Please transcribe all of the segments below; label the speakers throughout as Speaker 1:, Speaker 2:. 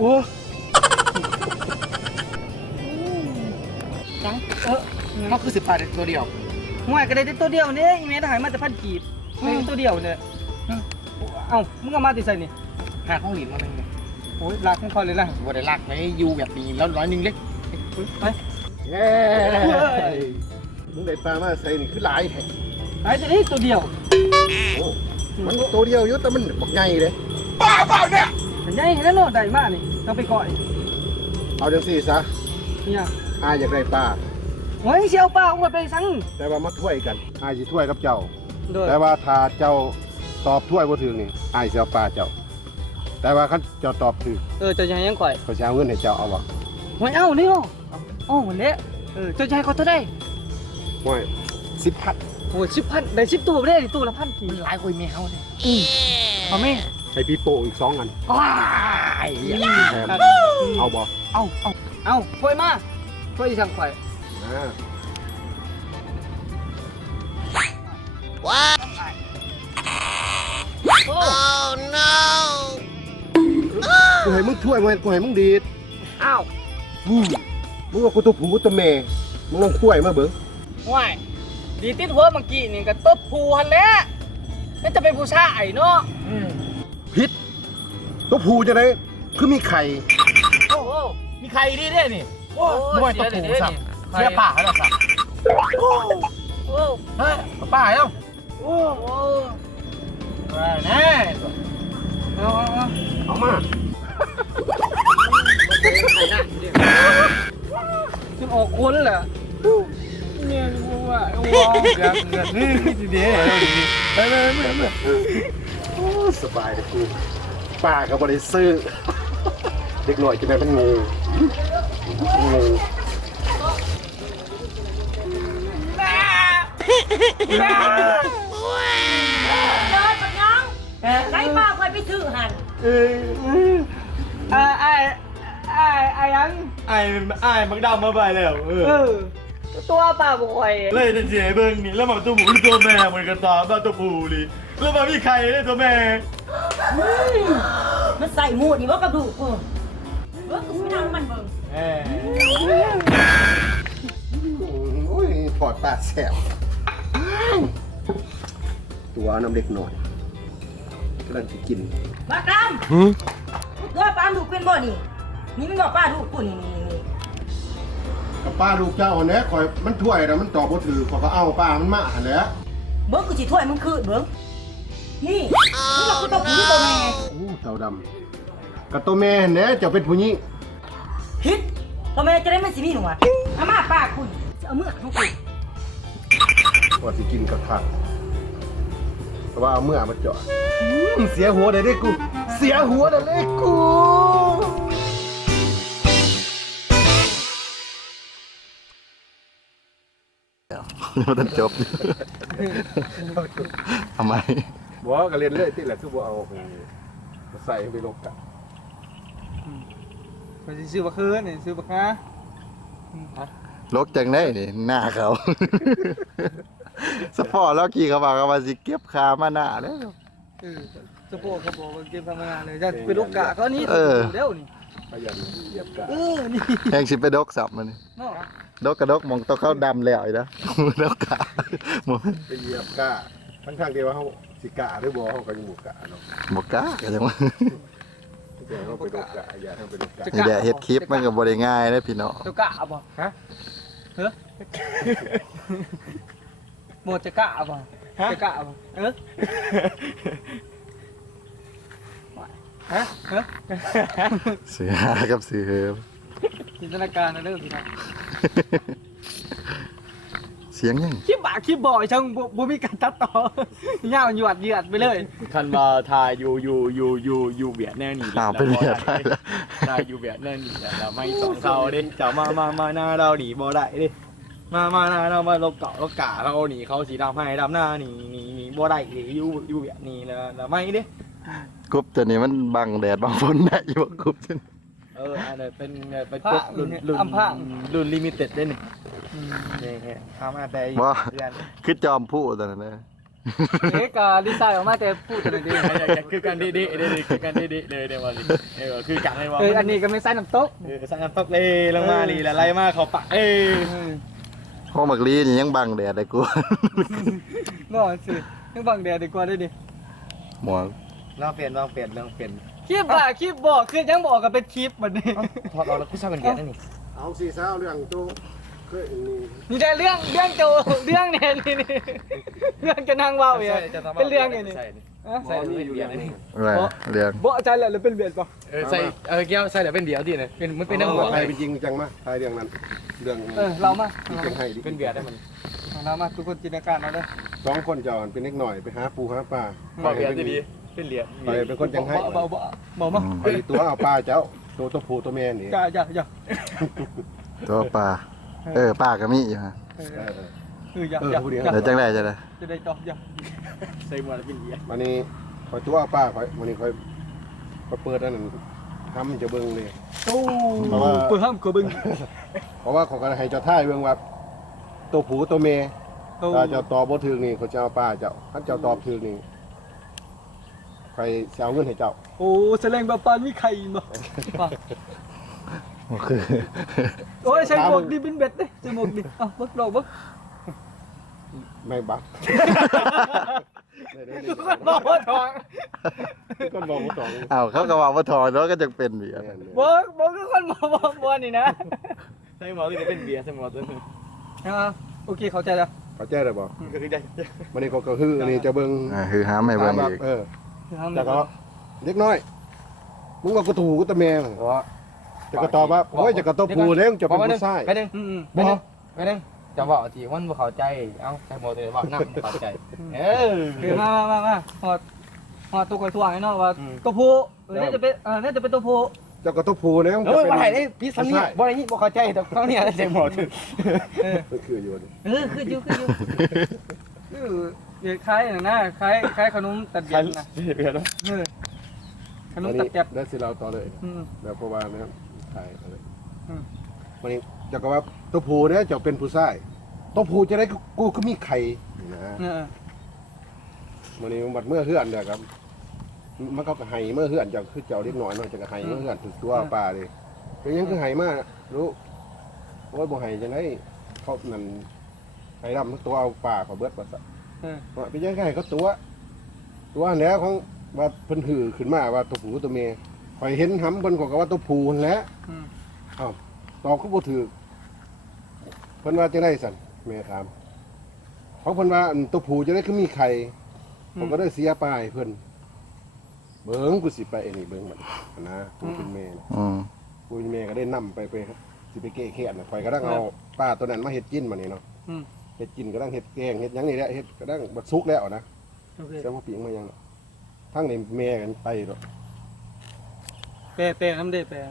Speaker 1: โอ้
Speaker 2: จัง
Speaker 1: เขาคือ10 บาทตัวเดียว
Speaker 2: ห่วยก็ได้ตัวเดียวเนี่ยอีเมลหายมาแต่พันกีบตัวเดียวเนี่ยเอ้ามึงเอามาติดใส่นี่
Speaker 1: หาข้องหลินมาหนึ่ง
Speaker 2: โอ้ยรักของเขาเลยนะ
Speaker 1: วันได้ลากไปอยู่แบบนี้แล้ว100เล็ก
Speaker 2: ไป
Speaker 3: เย้มึงได้ปลามาใส่นี่คือหลายแท้
Speaker 2: ไอ้จะได้ตัวเดียว
Speaker 3: โอ้มันตัวเดียวอยู่แต่มันบักใหญ่เลย
Speaker 1: บ้าเปล่าเนี่ย
Speaker 2: เห็นได้เห็นแล้วโน่ได้มากนี่ต้องไปก่อย
Speaker 3: เอาจังซี่ซะ
Speaker 2: เนี่ย
Speaker 3: อายอยากได้ปลา
Speaker 2: โอ้ยเชียวป้าอุ้มไปสั่ง
Speaker 3: แต่ว่ามาถ้วยกันอายสิถ้วยกับเจ้า
Speaker 2: โดย
Speaker 3: แต่ว่าถ้าเจ้าตอบถ้วยบ่ถึงนี่อายสิเอาปลาเจ้า แต่ว่าคันเจ้าตอบถึง
Speaker 2: จะให้ยังก่อย
Speaker 3: เขาสิเอาเงินให้เจ้าเอาบ่
Speaker 2: ห่วยเอ้านี่โอ้เหมือนเละจะให้เขาเท่าได้
Speaker 3: ห้วย10,000
Speaker 2: โอ้ย10,000ได้10ตัวได้ตัวละ1,000กี
Speaker 1: มันหลายกว่าแมวเนี่ย
Speaker 2: เอาไหม
Speaker 3: ให้พี่โปอีก2อัน
Speaker 1: ว้าย
Speaker 3: แถมเอาบ่
Speaker 2: เอาถ้วยมาถ้วยที่สั่งข่อย
Speaker 3: อ่า
Speaker 2: โอ้
Speaker 3: กูให้มึงถ้วยกูให้มึงดีด
Speaker 2: อ้าว
Speaker 3: มึงว่ากูตัวผู้ตัวแม่มึงลองถ้วยมาเบิ่ง
Speaker 2: ห่วยดีติดหัวเมื่อกี้นี่ก็ตบผูหันแหล้วนั่นจะเป็นผู้ชายเนาะ
Speaker 3: พิษตัวผู้จะได้คือมีไข่
Speaker 2: โอ้โห
Speaker 1: มีใครดีได้นี่
Speaker 2: โอ้
Speaker 1: มวยตะปูสับเสียป่าแล้วสับ
Speaker 2: โอ้
Speaker 1: เฮ้ยป่าแล้ว
Speaker 2: โอ้โอ้
Speaker 1: แน่
Speaker 3: เอามา
Speaker 2: จะออกคนเหรอเนี่ยมึงว่าว้าว
Speaker 1: เงินนี่ดีไป
Speaker 3: โอ้สบายเลยกูป้าก็บ่ได้ซื้อ เด็กหน่อยจะเป็นงู
Speaker 4: เดินปัญญังไล่ป้าคอยไปซื้อหัน
Speaker 2: ไอ้ยัง
Speaker 1: ไอ้มักดำมาไปแล้ว
Speaker 2: ตัวป่าบ่อย
Speaker 1: เลยจะเสียเบิ้งนี่แล้วมาตัวหมูตัวแม่เหมือนกันตามาตัวปูเลยแล้วมามีใครได้ตัวแม่
Speaker 4: มันใส่หมูดนี่ว่ากระดูกกูกูไม่ทำมันเบิ่ง
Speaker 3: โอ้ยถอดปากแสบตัวน้ำเด็กหน่อยกำลังจะกิน
Speaker 4: บ้ากำด้วยป้าดูเป็นบ่นี่นี่มันบอกป้าดูกูนี่
Speaker 3: กับป้าลูกเจ้าเนี่ยคอยมันถ้วยแต่มันตอบบ่ถือขอยก็เอาป้ามันมาหันแหล้ว
Speaker 4: เบิ่งกูสิถ้วยมึงคืนเบิ่งนี่นี่เรากูต้องผีตัวแม่
Speaker 3: โอ้เต่าดำกับตัวแม่เนี่ยเจ้าเป็นผู้หญิง
Speaker 4: ฮิตตัวแม่จะได้ไม่สิมีหนูอ่ะอามาป้าคุณเอามือของกู
Speaker 3: ว่าสิกินกับข้าวแต่ว่าเอาเมื่อมาเจาะเสียหัวเลยกู เสียหัวเลยกู
Speaker 5: มันจบทำไม
Speaker 3: บอกว่าก็เรียนเรื่อยที่แหละคือบอกเอาใส่ไปลบกัน
Speaker 2: มันซื้อบักคืนนี่ซื้อบักฮะ
Speaker 5: ลกจังได้นี่หน้าเขา สปอร์ตแล้วขี่เขามาสิเก็บขามาหน้าแล้ว
Speaker 2: สปอร์ตเขาบอกว่าเกมทำงานเลยจะเป็นลูกกะเขานี่เดี๋ยวนี่
Speaker 3: พยันเหยียบกัน
Speaker 2: นี่
Speaker 5: แหงสิไปดกสับมัน
Speaker 2: เนาะ
Speaker 5: ดกกระดกมองตัวเขาดำแล้วอีกนะ ดกขาหมด
Speaker 3: ไปเหยียบก้าทั้งๆที่ว่าเขาสิกะหรือบ่เขาก็ยังบุกกะเนาะ
Speaker 5: บอกกล้าก็ยังว่า
Speaker 3: แต่เขาไปลบกะอย่าทำไปลบกะ
Speaker 5: นี่แหละเฮ็ดคลิปมันก็บ่ได้ง่ายนะพี่น้อง
Speaker 2: จะกะบ่ฮะเฮ้หมดจะกะบ่จะกะบ่ฮะ
Speaker 5: เสือหากับเสือ
Speaker 2: จินตนาการนะเด้อพี่น้อง
Speaker 5: เสียงยัง
Speaker 2: คลิปบ่าคลิปบ่อยช่างบ่มีการตัดต่อเงาหยวดเหยียดไปเลย
Speaker 1: คันมาทายอยู่เบียดแน่นี่
Speaker 5: อ้าวเป็นเบียดไปแล้ว
Speaker 1: ทายอยู่เบียดแน่นี่เราไม่สองเท่าดิจะมาหน้าเราหนีบ่ได้ดิมาหน้าเรามาลบเกาะลบกาเราหนีเขาสีดำให้ดำหน้าหนีบ่ได้ดิอยู่เบียดนี่แล้วไม่ดิ
Speaker 5: กรุ๊ปตัวนี้มันบังแดดบังฝนได้อยู่กรุ๊ปตัวนี้
Speaker 1: อันนี้เป็นพวกรุ่นลิมิเต็ดได้หนึ่งนี่ฮะทำมาแต่
Speaker 5: ว่า
Speaker 1: เดือน
Speaker 5: คือจอมผู้ตัวนั้นนะ
Speaker 2: เอ๊ะกาดีไซน์ออกมาแต่พูดกันเลยดี
Speaker 1: คือการดีดีคือการดีดีเลยเดี๋ยววันนี้คือการให้ว่า
Speaker 2: อันนี้ก็ไม่ใส่น้ำตก
Speaker 1: สั่งน้ำตกเลยลงมาลีละไล่มาเขาปะ
Speaker 5: พอมักลีนี่ยังบังแดดได้กู
Speaker 2: นอนสิยังบังแดดดีกว่าได้ดิ
Speaker 5: หมวก
Speaker 1: ลองเปลี่ยนลองเปลี่ยนลองเปลี่ยน
Speaker 2: คลิปอะคลิปบอกคือยังบอกกันเป็นคลิปแบบนี้
Speaker 1: ถอดออกแล้วกูชอบเป็นเดียดนี่
Speaker 3: เอาสีเศร้าเรื่องตัวเคยนี่
Speaker 2: นี่ได้เรื่องโจเรื่องเนี่ยนี่เรื่องจะนั่งว่าวเนี่ยเป็นเรื่องเนี่ยนี่
Speaker 1: ใส่เป็นเดียดนี่
Speaker 5: อะไรเรียง
Speaker 2: บ่อาจารย์แหละหรือเป็นเบียดป่ะ
Speaker 1: ใส่แก้วใส่แล้วเป็นเดียวดิเนี่ยเป็นมันเป็นน้ำหัว
Speaker 3: ไทยเป็นจริงจังมะไทยเรื่องนั้นเรื่อง
Speaker 2: เรามา
Speaker 3: ที่จังให้ดิ
Speaker 1: เป็นเบียดได้มัน
Speaker 2: เรามาทุกคนจินตนาการเอาเลย
Speaker 3: สองคนจอนเป็นเล็กหน่อยไปหาปูหาปลา
Speaker 1: บอกเบียดดีเป็นเดียด
Speaker 3: ไปเป็นคนจังให้
Speaker 2: บ่มา
Speaker 3: ไปตัวเอาปลาเจ้าตัวผู้ตัวแม่นี่
Speaker 2: อย่า
Speaker 5: ตัวปลาปลาก็มีอยู่ฮะ
Speaker 2: อย่า
Speaker 5: แล้วจังไดจะได้
Speaker 2: จะได้จบอย่า
Speaker 1: ใส่หมวกแล้วเป็นเดียด
Speaker 3: วันนี้คอยตัวเอาปลาคอยวันนี้คอยเปิดอันนั้นทำจะเบิ่งเลย
Speaker 2: โอ้เปิดห้ามกระบึง
Speaker 3: เพราะว่าเขาก็ให้เจ้าท่ายเบิ่งว่าตัวผู้ตัวแม่ถ้าเจ้าตอบบ่ถูกนี่เขาจะเอาปลาเจ้าถ้าเจ้าตอบถูกนี่ใครจะเอาเงินให้เจ้า
Speaker 2: โอ้แสดงแบบปานมีไข่บ่
Speaker 5: คือ
Speaker 2: โอ้ยใช้หมวกดิเป็นเบ็ดดิใช้หมวกดิอ่ะบึกดอกบึก
Speaker 3: ไม่บัก
Speaker 2: บอกว่าทอง
Speaker 3: ก็บอกว่าสอง
Speaker 5: อ้าวเขาก็ว่าบ่ทอแล้วก็จังเป็นเบียด
Speaker 2: บอกคือคนบอกนี่นะ
Speaker 1: ใส่หมวกที่เป็นเบียดใส่หมวกตัวนึง
Speaker 2: โอเคเข้าใจแล้ว
Speaker 3: เขาแจ้ได้บ่
Speaker 1: ก็คือได้
Speaker 3: วันนี้ก็คืออันนี้จะเบิ่ง
Speaker 5: คือหาไม่เบิ่งอีก
Speaker 3: แต่ก็เล็กน้อยมึงว่ากูถูกกูตะแม่จะก็ตอบว่าโอ้ยจะก็ตัวผู้เด้งจะเป็นผู้ชาย
Speaker 1: ไปนึงไปนึงจะบอกทีมันบ่เข้าใจเอ้าใส่หมวกตัวบอกนั่งเข้าใจ
Speaker 2: คือมาหอดตัวคอยทวงไอ้เนาะว่าตัวผู้นี่จะเป็นตัวผู้
Speaker 3: จะก็ตัวผู้เด้ง
Speaker 1: บ่ได้พี่สำเนียงบ่ได้บ่เข้าใจแต่เขาเนี่ยใส่หมวก
Speaker 3: คืออยู่นี่
Speaker 2: คืออยู่คือคล้ายอย่างนะคล้ายขนมตัดเย็นนะ
Speaker 1: เบียดแล้ว
Speaker 2: ขนมตัดเจ็บ
Speaker 3: ได้สิเราต่อเลยแล้วเพราะว่านะครับถ่ายอะไรวันนี้จะก็ว่าตัวผู้เนี่ยจะเป็นผู้ชายตัวผู้จะได้กูก็มีไข่นะวันนี้บัดเมื่อเฮือนเด้อครับมันก็ไห้เมื่อเฮือนจะคือเจ้าเล็กน้อยเนาะจะก็ไห้เมื่อเฮือนถึงตัวปลาเลยเป็นยังคือไห้มากรู้โอ้ยบ่ไห้จังได๋เขานั่นไห้ดำตัวเอาปลาเขาเบิดว่าซะว่าเป็นยังไงเขาตัวอันแล้วของว่าเพิ่นหือขึ้นมาว่าตัวผู้ตัวเมียข่อยเห็นหำเพิ่นก็ว่าตัวผู้นั่นแหละอ้าวตอบเขาบ่ถูกเพิ่นว่าจังได๋สั่นแม่ถามเขาเพิ่นว่าตัวผู้จะได้คือมีไข่ผมก็ได้เสียปลาให้เพิ่นเบิ่งกูสิไปนี่เบิ่งมันนะกูเป็นแม่กูเป็นแม่ก็ได้นำไปสิไปแก้แค้นข่อยก็ต้องเอาปลาตัวนั้นมาเฮ็ดกินมานี่เนาะเฮ็ดกินก็ต้องเฮ็ดแกงเฮ็ดหยังนี่แหละเฮ็ดก็ต้องบัดสุกแล้วนะเจ้ามาปิ้งมายังทั้งนี่แม่กันไปเนาะ
Speaker 2: แปลน้ำเด็ดแปล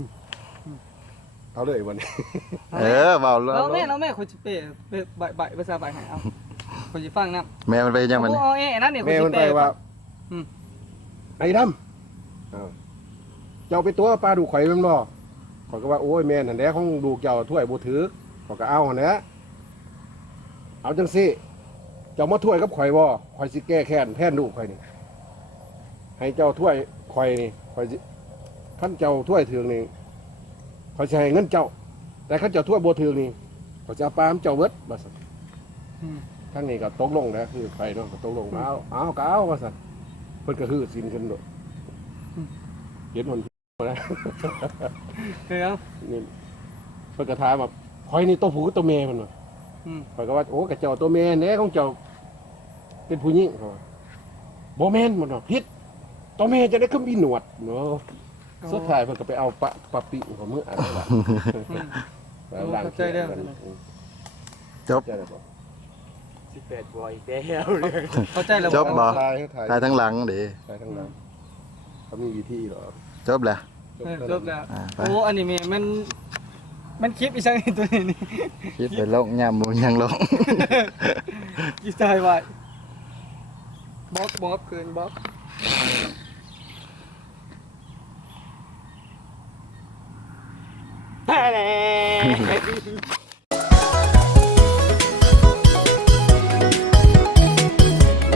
Speaker 3: เอาเลยวันนี้
Speaker 5: เบาแล้ว
Speaker 2: แม่คนจะเปใบภาษาใบหายเอาคนจะฟังนะ
Speaker 5: แม่มันไปยังมัน
Speaker 2: โอ้เอ๊ะนั่นเนี่ยคน
Speaker 3: แม่
Speaker 2: จะ
Speaker 3: มัน
Speaker 2: เป
Speaker 3: ไปว่าไอ้ดำเจ้าไปตัวปลาดูข่อยแม่นบ่ข่อยก็ว่าโอ้ยแม่นั่นแหละของดูเจ้าถ้วยบ่ถือข่อยก็เอาหั่นแหละเอาจังซี่เจ้ามาถ้วยกับข่อยบ่ข่อยสิแก้แค้นแทนลูกข่อยนี่ให้เจ้าถ้วยข่อยนี่ข่อยสิคันเจ้าถ้วยถึงนี่ข่อยสิให้เงินเจ้าแต่คันเจ้าถ้วยบ่ถึงนี่ข่อยจะเอาปลาให้เจ้าเบิดว่าซั่นทั้งนี้ก็ตกลงแล้วคือข่อยเนาะก็ตกลงเอาก็เอาว่าซั่นเพิ่นก็ฮือสินกันโดดเห็นมันนะ
Speaker 2: เดี๋ยว
Speaker 3: นี่เพิ่นก็ถามว่าข่อยนี่ตัวผู้ตัวแม่เพิ่นว่าข่อยก็ว่าโอ้กะเจ้าตัวแม่แหน่ของเจ้าเป็นผู้หญิงเขาว่าบ่แม่นมันว่าผิดตัวแม่จะได้ขึ้นมีหนวดเนาะสุดท้ายเพิ่นก็ไปเอาปะปิของมื้ออันนั้นล่ะ
Speaker 2: เข้าใจแล้ว
Speaker 5: จบ
Speaker 1: 18บอยแล้ว
Speaker 2: เข้าใจแล้ว
Speaker 5: จบบ่
Speaker 3: ถ่าย
Speaker 5: ถ่ายทั้งหลังดิ
Speaker 3: ถ่ายทั้งหลังเขามีวิธีเหรอ
Speaker 5: จบแล้ว
Speaker 2: จบแล้วโอ้อันนี้มันคลิปอีสังตัวนี้
Speaker 5: คิดไปลงยามบ่ยังลง
Speaker 2: กี่ใจไว้บล็อกเกินบล็อก
Speaker 1: เ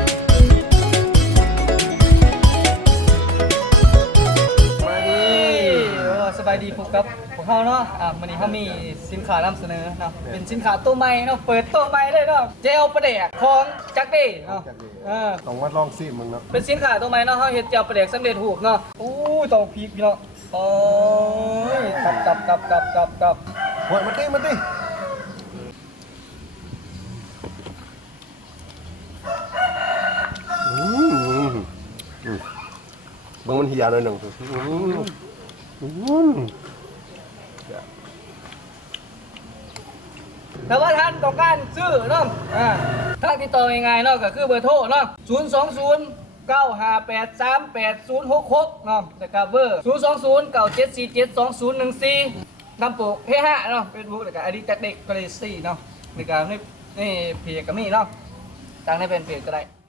Speaker 2: กับพวกเขาเนาะวันนี้เขามีสินค้านำเสนอเนาะเป็นสินค้าตัวใหม่เนาะเปิดตัวใหม่เลยเนาะเจลประเดกของจักเด้เนาะ
Speaker 3: ต้องว่าลองซิมึงเนาะ
Speaker 2: เป็นสินค้าตัวใหม่เนาะเขาเฮ็ดเจลประเดกสำเร็จรูปเนาะอู้ต้องพริกพี่เนาะโอ้ยกับ
Speaker 3: โอ้ยมาดิบางมันเหี่ยหน่อยหนึ่ง
Speaker 2: แต่ว่าท่านต้องการซื้อเนาะทางติดต่อง่ายๆเนาะก็คือเบอร์โทรเนาะ020-958-3066เนาะแล้วก็เบอร์020-9747-2014นำโปกเฮฮะเนาะเฟซบุ๊กแล้วก็อดีตจักเด็กก็เลย4เนาะในการในเพจก็มีเนาะต่างในเป็นเพจก็ได้